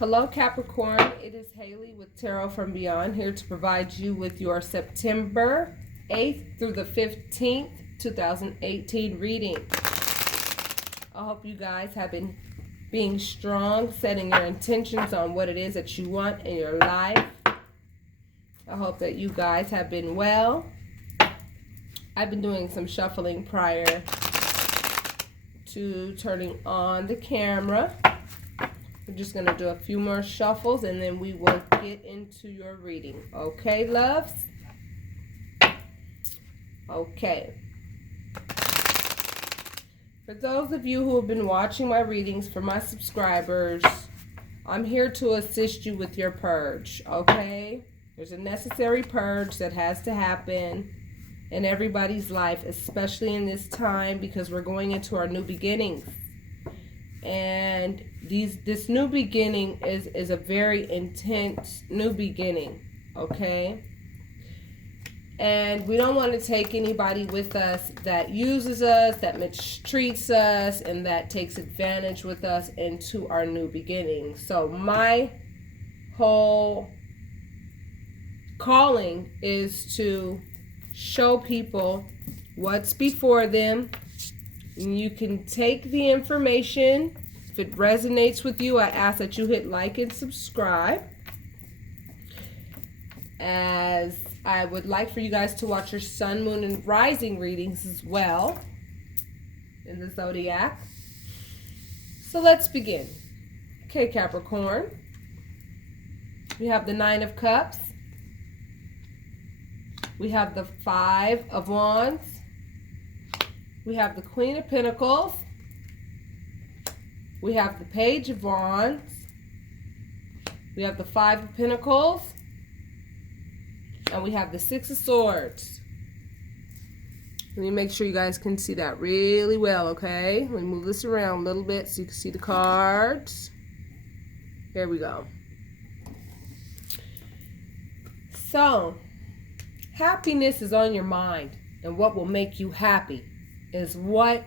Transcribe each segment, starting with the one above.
Hello Capricorn, it is Haley with Tarot from Beyond, here to provide you with your September 8th through the 15th, 2018 reading. I hope you guys have been being strong, setting your intentions on what it is that you want in your life. I hope that you guys have been well. I've been doing some shuffling prior to turning on the camera. We're just going to do a few more shuffles and then we will get into your reading. Okay, loves? Okay. For those of you who have been watching my readings, for my subscribers, I'm here to assist you with your purge, okay? There's a necessary purge that has to happen in everybody's life, especially in this time because we're going into our new beginnings. And this new beginning is a very intense new beginning, okay? And we don't want to take anybody with us that uses us, that mistreats us, and that takes advantage with us into our new beginning. So my whole calling is to show people what's before them. You can take the information. If it resonates with you, I ask that you hit like and subscribe. As I would like for you guys to watch your sun, moon, and rising readings as well in the zodiac. So let's begin. Okay, Capricorn. We have the Nine of Cups. We have the Five of Wands. We have the Queen of Pentacles. We have the Page of Wands. We have the Five of Pentacles. And we have the Six of Swords. Let me make sure you guys can see that really well, okay? Let me move this around a little bit so you can see the cards. There we go. So, happiness is on your mind. And what will make you happy is what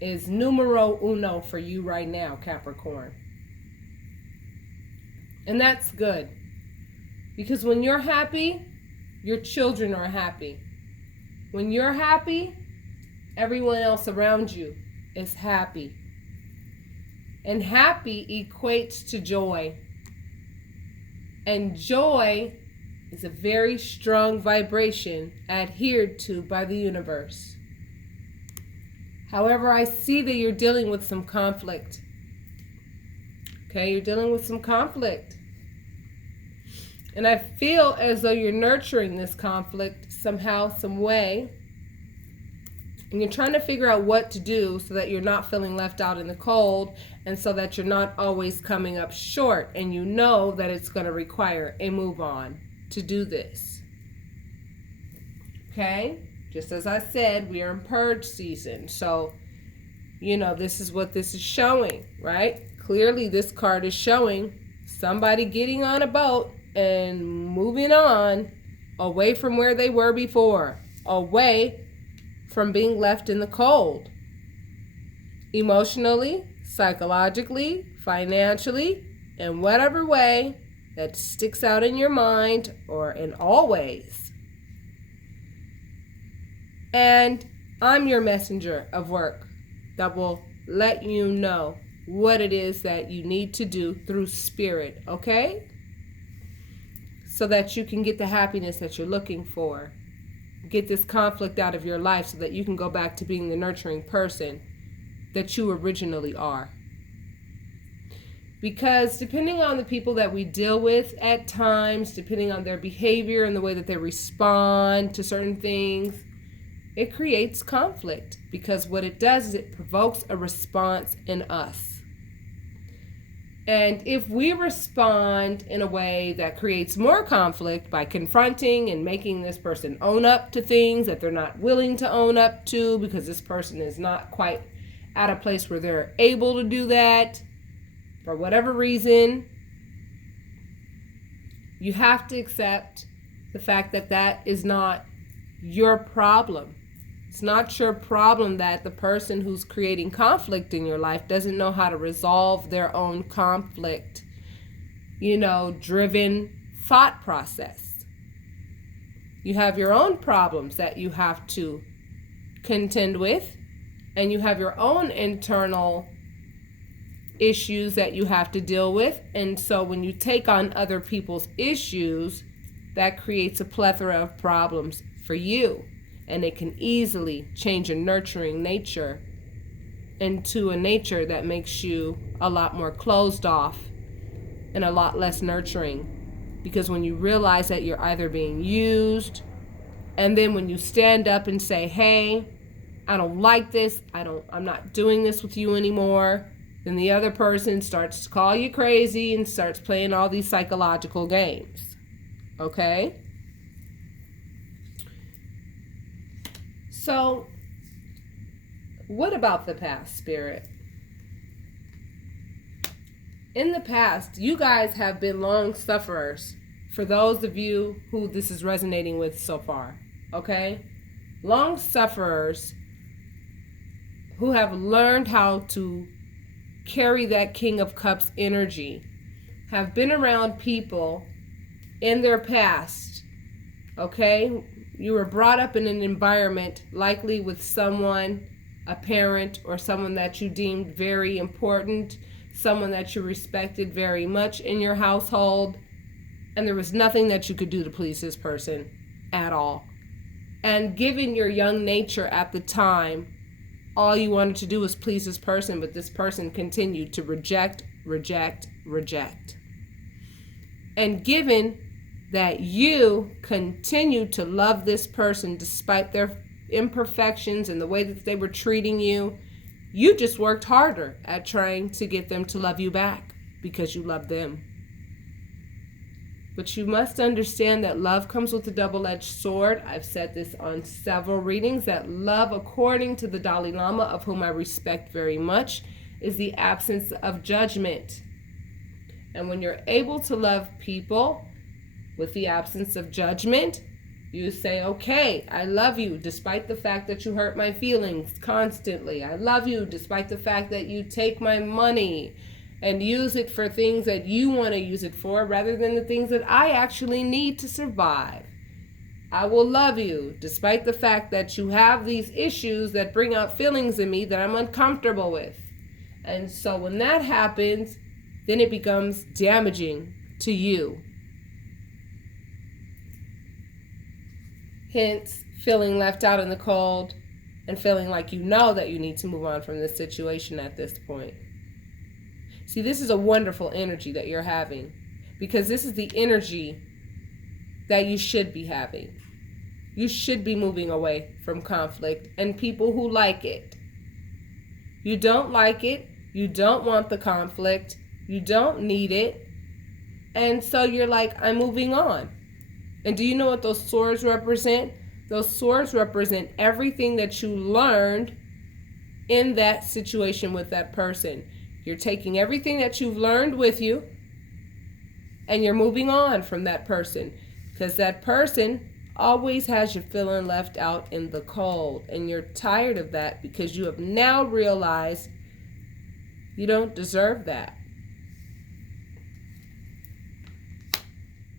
is numero uno for you right now, Capricorn. And that's good. Because when you're happy, your children are happy. When you're happy, everyone else around you is happy. And happy equates to joy. And joy is a very strong vibration adhered to by the universe. However, I see that you're dealing with some conflict. Okay, you're dealing with some conflict. And I feel as though you're nurturing this conflict somehow, some way. And you're trying to figure out what to do so that you're not feeling left out in the cold and so that you're not always coming up short. And you know that it's going to require a move on to do this. Okay? Just as I said, we are in purge season. So, you know, this is what this is showing, right? Clearly, this card is showing somebody getting on a boat and moving on away from where they were before, away from being left in the cold. Emotionally, psychologically, financially, in whatever way that sticks out in your mind or in all ways. And I'm your messenger of work that will let you know what it is that you need to do through spirit, okay? So that you can get the happiness that you're looking for. Get this conflict out of your life so that you can go back to being the nurturing person that you originally are. Because depending on the people that we deal with at times, depending on their behavior and the way that they respond to certain things, it creates conflict, because what it does is it provokes a response in us. And if we respond in a way that creates more conflict by confronting and making this person own up to things that they're not willing to own up to because this person is not quite at a place where they're able to do that for whatever reason, you have to accept the fact that that is not your problem. It's not your problem that the person who's creating conflict in your life doesn't know how to resolve their own conflict. driven thought process. You have your own problems that you have to contend with, and you have your own internal issues that you have to deal with. And so when you take on other people's issues, that creates a plethora of problems for you. And it can easily change your nurturing nature into a nature that makes you a lot more closed off and a lot less nurturing. Because when you realize that you're either being used, and then when you stand up and say, hey, I don't like this, I'm not doing this with you anymore, then the other person starts to call you crazy and starts playing all these psychological games. Okay? So, what about the past, Spirit? In the past, you guys have been long sufferers. For those of you who this is resonating with so far, okay? Long sufferers who have learned how to carry that King of Cups energy, have been around people in their past, okay? You were brought up in an environment, likely with someone, a parent, or someone that you deemed very important, someone that you respected very much in your household, and there was nothing that you could do to please this person at all. And given your young nature at the time, all you wanted to do was please this person, but this person continued to reject. And given that you continued to love this person despite their imperfections and the way that they were treating you, you just worked harder at trying to get them to love you back because you love them. But you must understand that love comes with a double-edged sword. I've said this on several readings, that love, according to the Dalai Lama, of whom I respect very much, is the absence of judgment. And when you're able to love people with the absence of judgment, you say, okay, I love you despite the fact that you hurt my feelings constantly. I love you despite the fact that you take my money and use it for things that you want to use it for rather than the things that I actually need to survive. I will love you despite the fact that you have these issues that bring out feelings in me that I'm uncomfortable with. And so when that happens, then it becomes damaging to you. Hence, feeling left out in the cold and feeling like you know that you need to move on from this situation at this point. See, this is a wonderful energy that you're having, because this is the energy that you should be having. You should be moving away from conflict and people who like it. You don't like it. You don't want the conflict. You don't need it. And so you're like, I'm moving on. And do you know what those swords represent? Those swords represent everything that you learned in that situation with that person. You're taking everything that you've learned with you and you're moving on from that person, because that person always has you feeling left out in the cold, and you're tired of that because you have now realized you don't deserve that.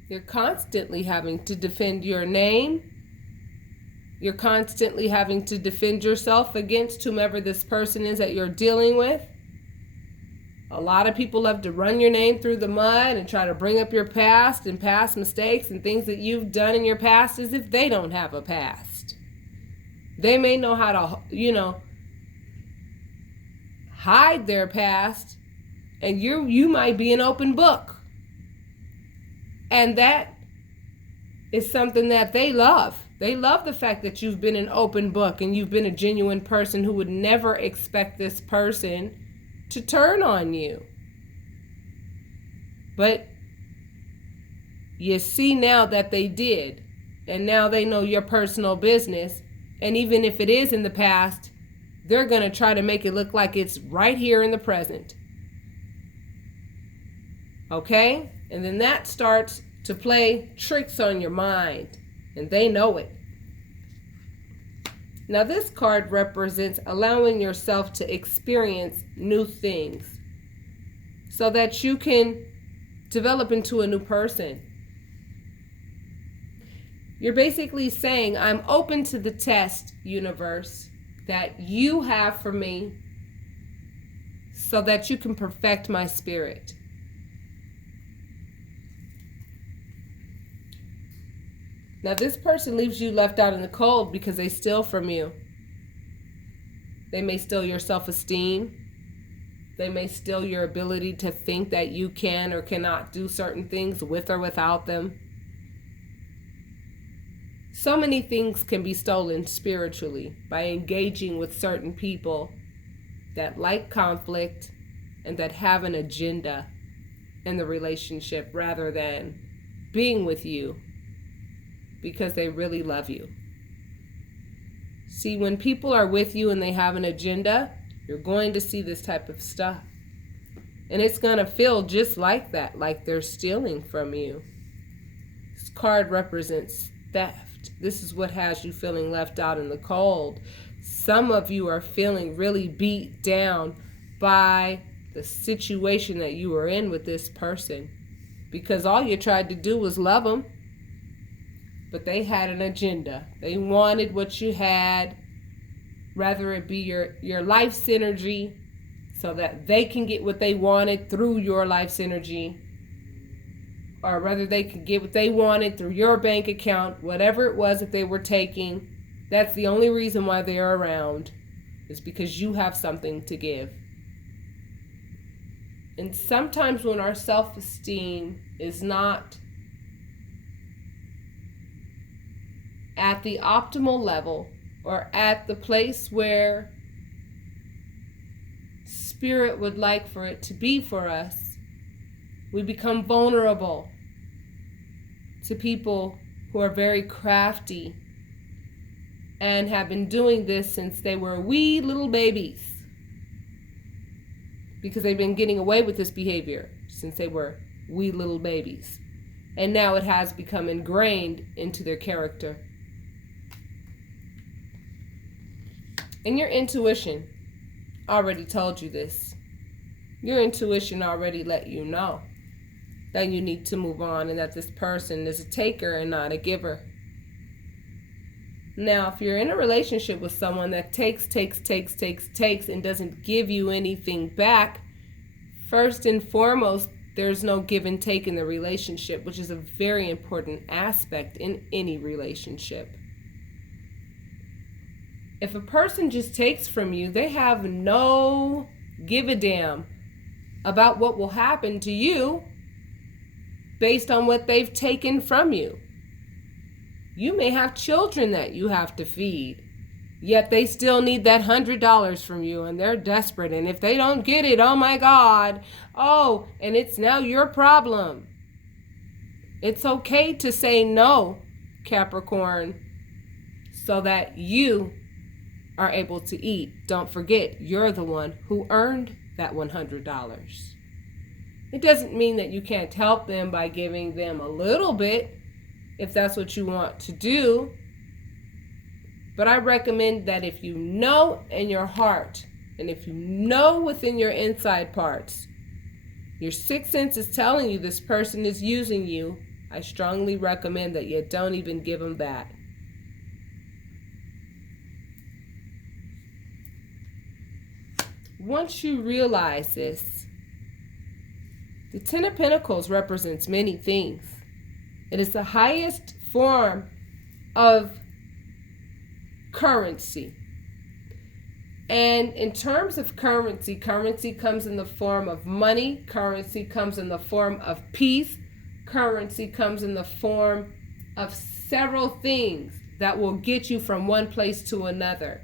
You're constantly having to defend your name. You're constantly having to defend yourself against whomever this person is that you're dealing with. A lot of people love to run your name through the mud and try to bring up your past and past mistakes and things that you've done in your past as if they don't have a past. They may know how to, hide their past, and you might be an open book. And that is something that they love. They love the fact that you've been an open book and you've been a genuine person who would never expect this person to turn on you. But you see now that they did, and now they know your personal business, and even if it is in the past, they're going to try to make it look like it's right here in the present. Okay? And then that starts to play tricks on your mind, and they know it. Now this card represents allowing yourself to experience new things so that you can develop into a new person. You're basically saying, I'm open to the test, universe, that you have for me so that you can perfect my spirit. Now, this person leaves you left out in the cold because they steal from you. They may steal your self-esteem. They may steal your ability to think that you can or cannot do certain things with or without them. So many things can be stolen spiritually by engaging with certain people that like conflict and that have an agenda in the relationship rather than being with you because they really love you. See, when people are with you and they have an agenda, you're going to see this type of stuff. And it's going to feel just like that, like they're stealing from you. This card represents theft. This is what has you feeling left out in the cold. Some of you are feeling really beat down by the situation that you were in with this person because all you tried to do was love them. But they had an agenda. They wanted what you had, rather it be your life synergy, so that they can get what they wanted through your life synergy, or rather they could get what they wanted through your bank account, whatever it was that they were taking. That's the only reason why they're around, is because you have something to give. And sometimes when our self-esteem is not at the optimal level or at the place where Spirit would like for it to be for us, we become vulnerable to people who are very crafty and have been doing this since they were wee little babies, because they've been getting away with this behavior since they were wee little babies. And now it has become ingrained into their character. And your intuition already told you this. Your intuition already let you know that you need to move on and that this person is a taker and not a giver. Now, if you're in a relationship with someone that takes and doesn't give you anything back, first and foremost, there's no give and take in the relationship, which is a very important aspect in any relationship. If a person just takes from you, they have no give a damn about what will happen to you based on what they've taken from you. You may have children that you have to feed, yet they still need that $100 from you and they're desperate. And if they don't get it, oh my God, and it's now your problem. It's okay to say no, Capricorn, so that you are able to eat. Don't forget, you're the one who earned that $100. It doesn't mean that you can't help them by giving them a little bit if that's what you want to do. But I recommend that if you know in your heart and if you know within your inside parts, your sixth sense is telling you this person is using you, I strongly recommend that you don't even give them that. Once you realize this, the Ten of Pentacles represents many things. It is the highest form of currency. And in terms of currency, currency comes in the form of money. Currency comes in the form of peace. Currency comes in the form of several things that will get you from one place to another.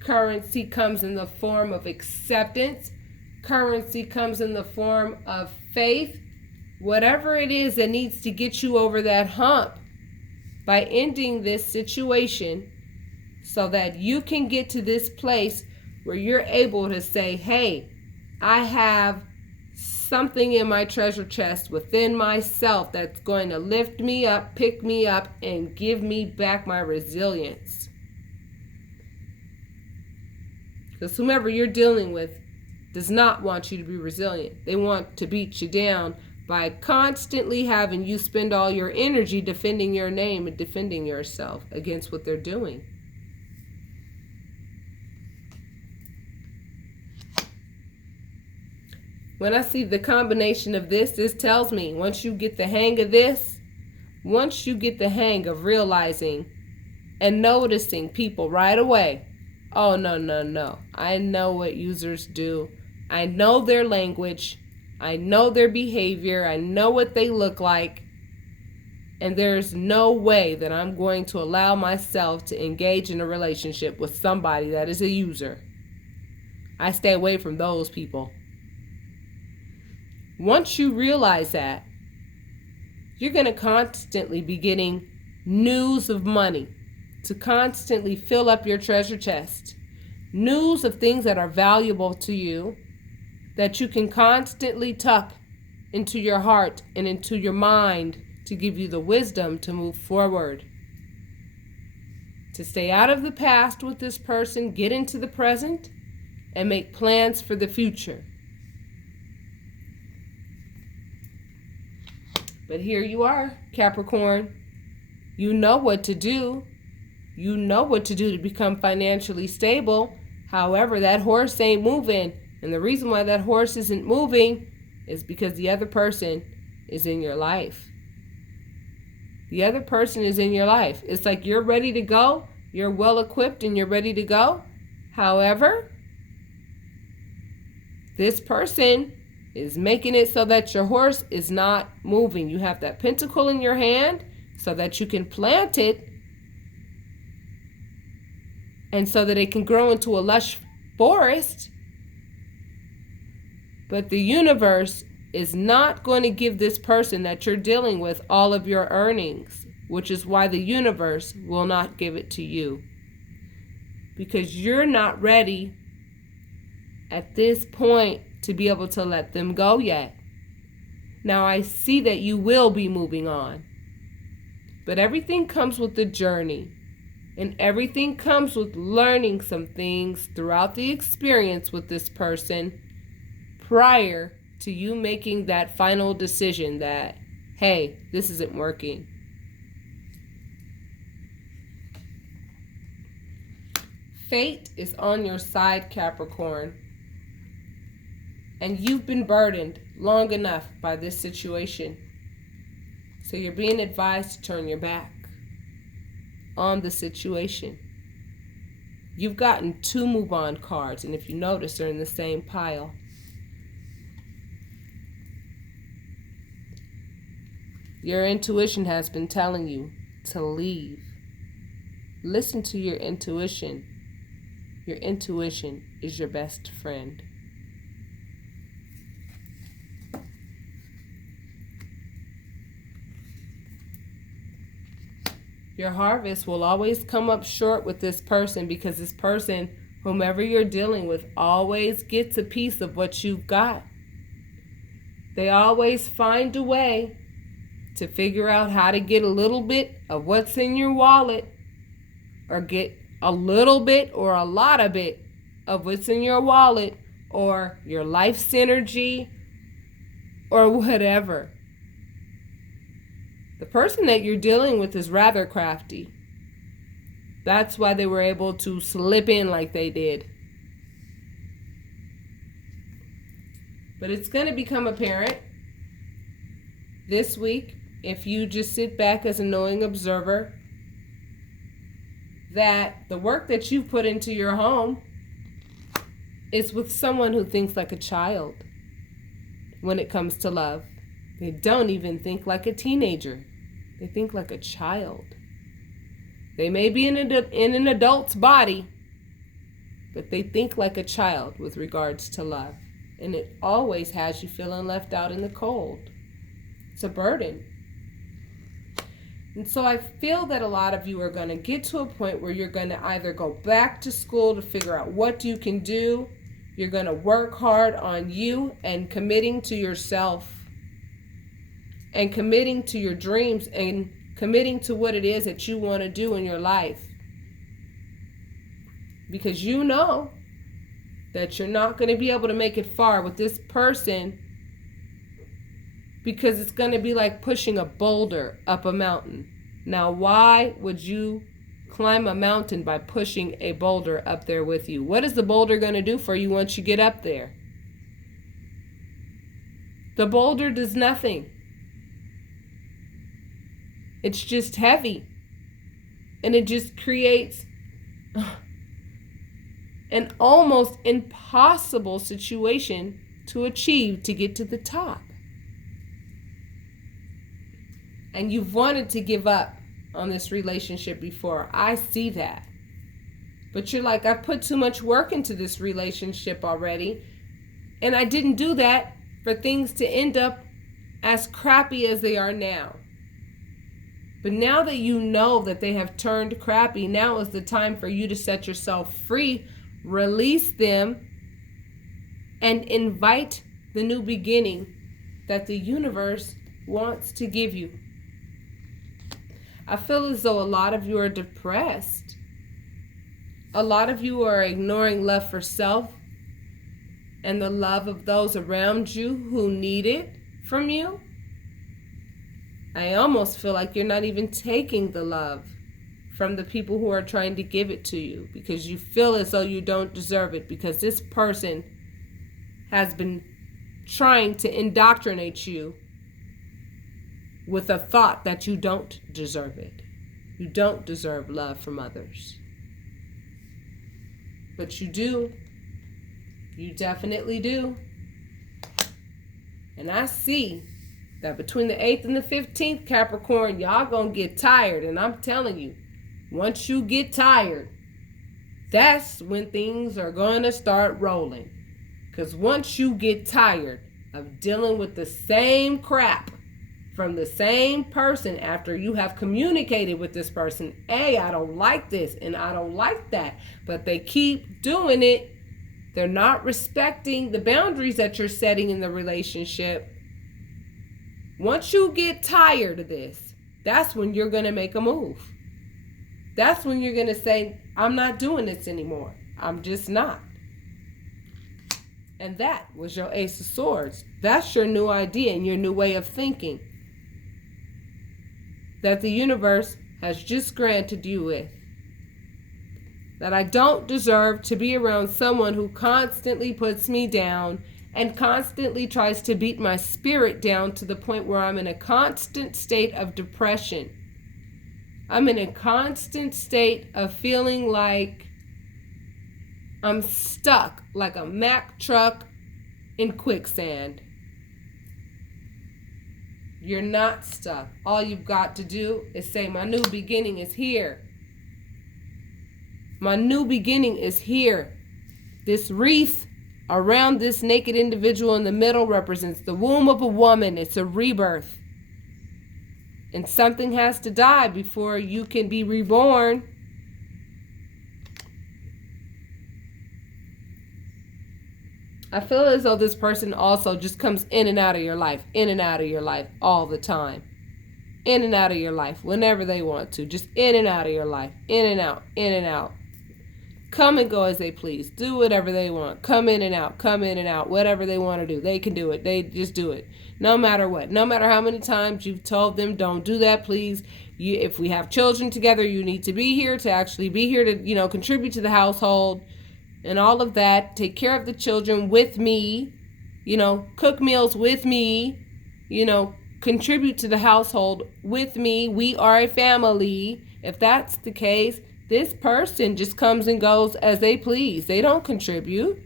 Currency comes in the form of acceptance. Currency comes in the form of faith. Whatever it is that needs to get you over that hump by ending this situation so that you can get to this place where you're able to say, hey, I have something in my treasure chest within myself that's going to lift me up, pick me up, and give me back my resilience. Because whomever you're dealing with does not want you to be resilient. They want to beat you down by constantly having you spend all your energy defending your name and defending yourself against what they're doing. When I see the combination of this tells me once you get the hang of this, once you get the hang of realizing and noticing people right away, oh, no, no, no. I know what users do. I know their language. I know their behavior. I know what they look like. And there's no way that I'm going to allow myself to engage in a relationship with somebody that is a user. I stay away from those people. Once you realize that, you're going to constantly be getting news of money to constantly fill up your treasure chest. News of things that are valuable to you that you can constantly tuck into your heart and into your mind to give you the wisdom to move forward. To stay out of the past with this person, get into the present, and make plans for the future. But here you are, Capricorn. You know what to do. You know what to do to become financially stable. However, that horse ain't moving. And the reason why that horse isn't moving is because the other person is in your life. The other person is in your life. It's like you're ready to go. You're well equipped and you're ready to go. However, this person is making it so that your horse is not moving. You have that pentacle in your hand so that you can plant it and so that it can grow into a lush forest. But the universe is not going to give this person that you're dealing with all of your earnings, which is why the universe will not give it to you. Because you're not ready at this point to be able to let them go yet. Now I see that you will be moving on. But everything comes with the journey. And everything comes with learning some things throughout the experience with this person prior to you making that final decision that, hey, this isn't working. Fate is on your side, Capricorn. And you've been burdened long enough by this situation. So you're being advised to turn your back on the situation. You've gotten 2 move on cards, and if you notice, they're in the same pile. Your intuition has been telling you to leave. Listen to your intuition. Your intuition is your best friend. Your harvest will always come up short with this person because this person, whomever you're dealing with, always gets a piece of what you've got. They always find a way to figure out how to get a little bit of what's in your wallet, or get a little bit or a lot of it of what's in your wallet, or your life synergy, or whatever. The person that you're dealing with is rather crafty. That's why they were able to slip in like they did. But it's going to become apparent this week, if you just sit back as a knowing observer, that the work that you've put into your home is with someone who thinks like a child when it comes to love. They don't even think like a teenager. They think like a child. They may be in an adult's body, but they think like a child with regards to love. And it always has you feeling left out in the cold. It's a burden. And so I feel that a lot of you are going to get to a point where you're going to either go back to school to figure out what you can do. You're going to work hard on you and committing to yourself and committing to your dreams and committing to what it is that you want to do in your life. Because you know that you're not going to be able to make it far with this person because it's going to be like pushing a boulder up a mountain. Now, why would you climb a mountain by pushing a boulder up there with you? What is the boulder going to do for you once you get up there? The boulder does nothing. It's just heavy. And it just creates an almost impossible situation to achieve to get to the top. And you've wanted to give up on this relationship before. I see that. But you're like, I've put too much work into this relationship already. And I didn't do that for things to end up as crappy as they are now. But now that you know that they have turned crappy, now is the time for you to set yourself free, release them, and invite the new beginning that the universe wants to give you. I feel as though a lot of you are depressed. A lot of you are ignoring love for self and the love of those around you who need it from you. I almost feel like you're not even taking the love from the people who are trying to give it to you because you feel as though you don't deserve it because this person has been trying to indoctrinate you with a thought that you don't deserve it. You don't deserve love from others. But you do. You definitely do. And I see that between the 8th and the 15th, Capricorn, y'all gonna get tired. And I'm telling you, once you get tired, that's when things are gonna start rolling. Because once you get tired of dealing with the same crap from the same person after you have communicated with this person, hey, I don't like this and I don't like that, but they keep doing it. They're not respecting the boundaries that you're setting in the relationship. Once you get tired of this, that's when you're going to make a move. That's when you're going to say, I'm not doing this anymore. I'm just not. And that was your Ace of Swords. That's your new idea and your new way of thinking that the universe has just granted you with. That I don't deserve to be around someone who constantly puts me down and constantly tries to beat my spirit down to the point where I'm in a constant state of depression. I'm in a constant state of feeling like I'm stuck like a Mack truck in quicksand. You're not stuck. All you've got to do is say, my new beginning is here. My new beginning is here. This wreath around this naked individual in the middle represents the womb of a woman. It's a rebirth. And something has to die before you can be reborn. I feel as though this person also just comes in and out of your life, in and out of your life all the time. In and out of your life whenever they want to. Just in and out of your life. In and out, in and out. Come and go as they please. Do whatever they want. Come in and out. Come in and out. Whatever they want to do. They can do it. They just do it. No matter what. No matter how many times you've told them, don't do that, please. If we have children together, you need to be here to actually be here to, contribute to the household and all of that. Take care of the children with me. Cook meals with me. Contribute to the household with me. We are a family. If that's the case, this person just comes and goes as they please. They don't contribute,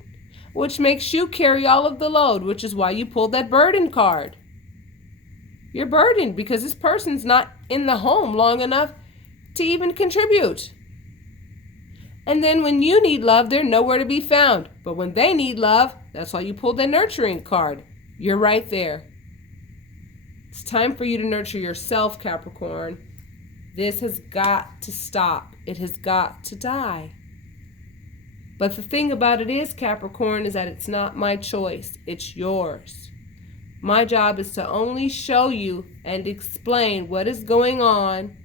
which makes you carry all of the load, which is why you pulled that burden card. You're burdened because this person's not in the home long enough to even contribute. And then when you need love, they're nowhere to be found. But when they need love, that's why you pulled the nurturing card. You're right there. It's time for you to nurture yourself, Capricorn. This has got to stop. It has got to die. But the thing about it is, Capricorn, is that it's not my choice. It's yours. My job is to only show you and explain what is going on.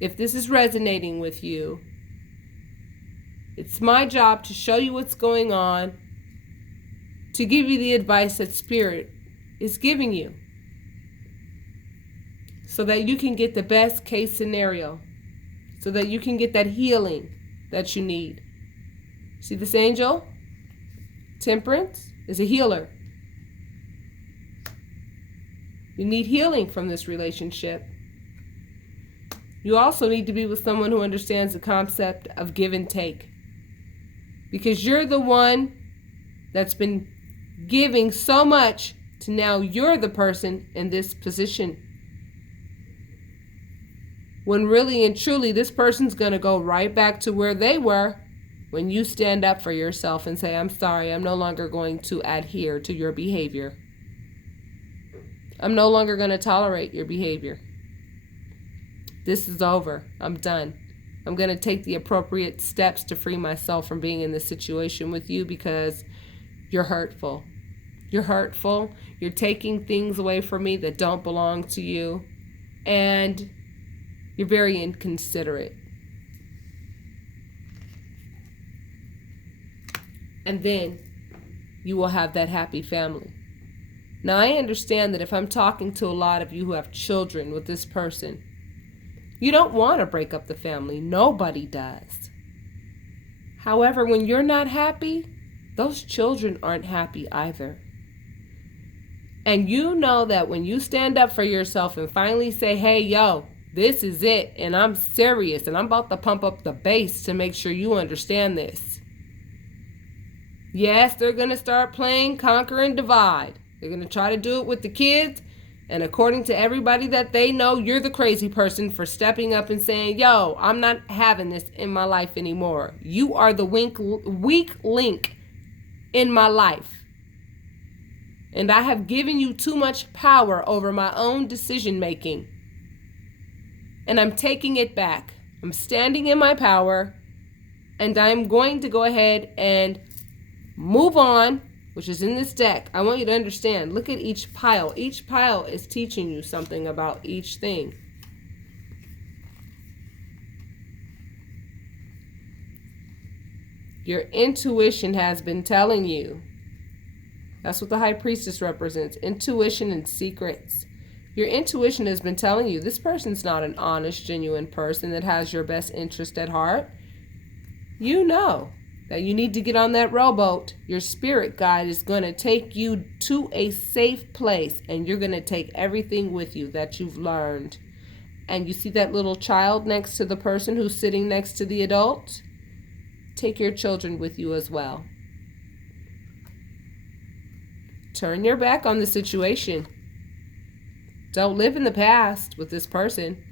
If this is resonating with you, it's my job to show you what's going on, to give you the advice that Spirit is giving you. so that you can get the best case scenario, so that you can get that healing that you need. See this angel? Temperance is a healer. You need healing from this relationship. You also need to be with someone who understands the concept of give and take. Because you're the one that's been giving so much to now you're the person in this position. When really and truly this person's going to go right back to where they were when you stand up for yourself and say, I'm sorry, I'm no longer going to adhere to your behavior. I'm no longer going to tolerate your behavior. This is over. I'm done. I'm going to take the appropriate steps to free myself from being in this situation with you because you're hurtful. You're hurtful. You're taking things away from me that don't belong to you. And you're very inconsiderate. And then you will have that happy family. Now, I understand that if I'm talking to a lot of you who have children with this person, you don't want to break up the family. Nobody does. However, when you're not happy, those children aren't happy either. And you know that when you stand up for yourself and finally say, hey, yo, this is it, and I'm serious, and I'm about to pump up the bass to make sure you understand this. Yes, they're going to start playing Conquer and Divide. They're going to try to do it with the kids. And according to everybody that they know, you're the crazy person for stepping up and saying, yo, I'm not having this in my life anymore. You are the weak link in my life. And I have given you too much power over my own decision making. And I'm taking it back. I'm standing in my power. And I'm going to go ahead and move on, which is in this deck. I want you to understand. Look at each pile. Each pile is teaching you something about each thing. Your intuition has been telling you. That's what the High Priestess represents. Intuition and secrets. Your intuition has been telling you this person's not an honest, genuine person that has your best interest at heart. You know that you need to get on that rowboat. Your spirit guide is going to take you to a safe place, and you're going to take everything with you that you've learned. And you see that little child next to the person who's sitting next to the adult? Take your children with you as well. Turn your back on the situation. Don't live in the past with this person,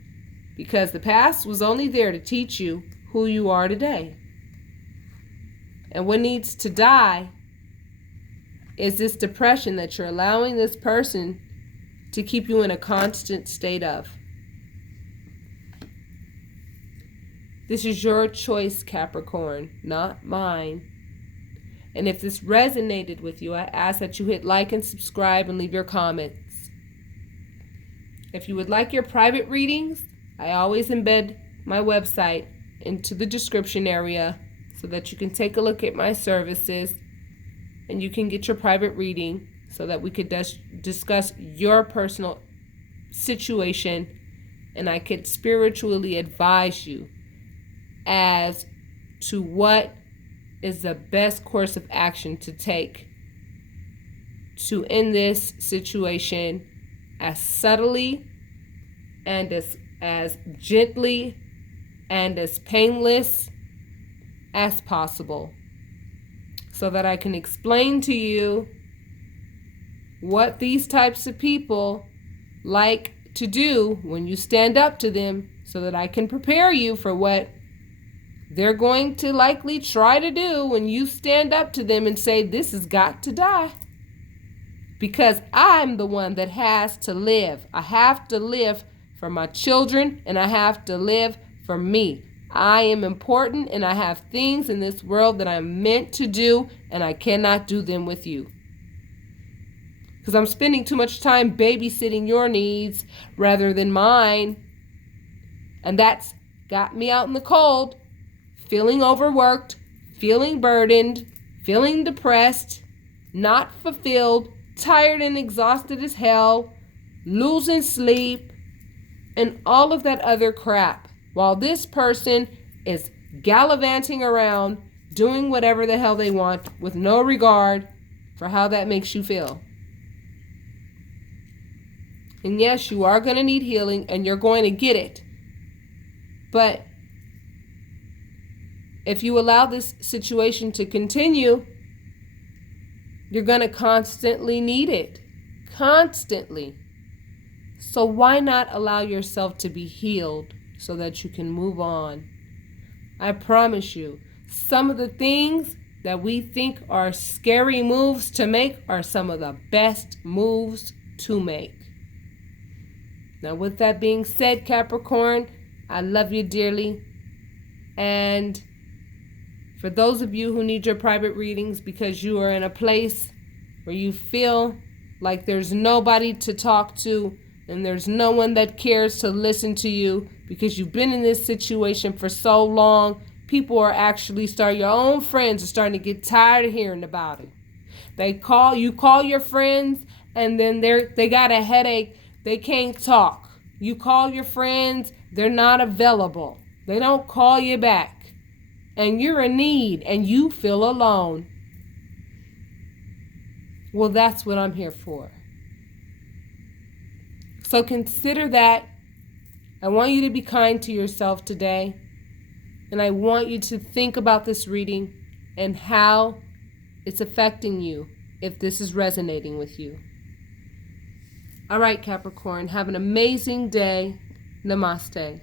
because the past was only there to teach you who you are today. And what needs to die is this depression that you're allowing this person to keep you in a constant state of. This is your choice, Capricorn, not mine. And if this resonated with you, I ask that you hit like and subscribe and leave your comments. If you would like your private readings, I always embed my website into the description area, so that you can take a look at my services and you can get your private reading so that we could discuss your personal situation, and I could spiritually advise you as to what is the best course of action to take to end this situation as subtly and as gently and as painless as possible, so that I can explain to you what these types of people like to do when you stand up to them, so that I can prepare you for what they're going to likely try to do when you stand up to them and say, this has got to die. Because I'm the one that has to live. I have to live for my children, and I have to live for me. I am important, and I have things in this world that I'm meant to do, and I cannot do them with you. Because I'm spending too much time babysitting your needs rather than mine. And that's got me out in the cold, feeling overworked, feeling burdened, feeling depressed, not fulfilled, tired and exhausted as hell, losing sleep, and all of that other crap while this person is gallivanting around doing whatever the hell they want with no regard for how that makes you feel. And yes, you are going to need healing and you're going to get it. But if you allow this situation to continue, you're going to constantly need it. Constantly. So why not allow yourself to be healed so that you can move on? I promise you, some of the things that we think are scary moves to make are some of the best moves to make. Now, with that being said, Capricorn, I love you dearly. And for those of you who need your private readings because you are in a place where you feel like there's nobody to talk to and there's no one that cares to listen to you because you've been in this situation for so long, people are actually your own friends are starting to get tired of hearing about it. You call your friends and then they got a headache. They can't talk. You call your friends, they're not available. They don't call you back. And you're in need and you feel alone. Well, that's what I'm here for. So consider that. I want you to be kind to yourself today. And I want you to think about this reading and how it's affecting you if this is resonating with you. All right, Capricorn, have an amazing day. Namaste.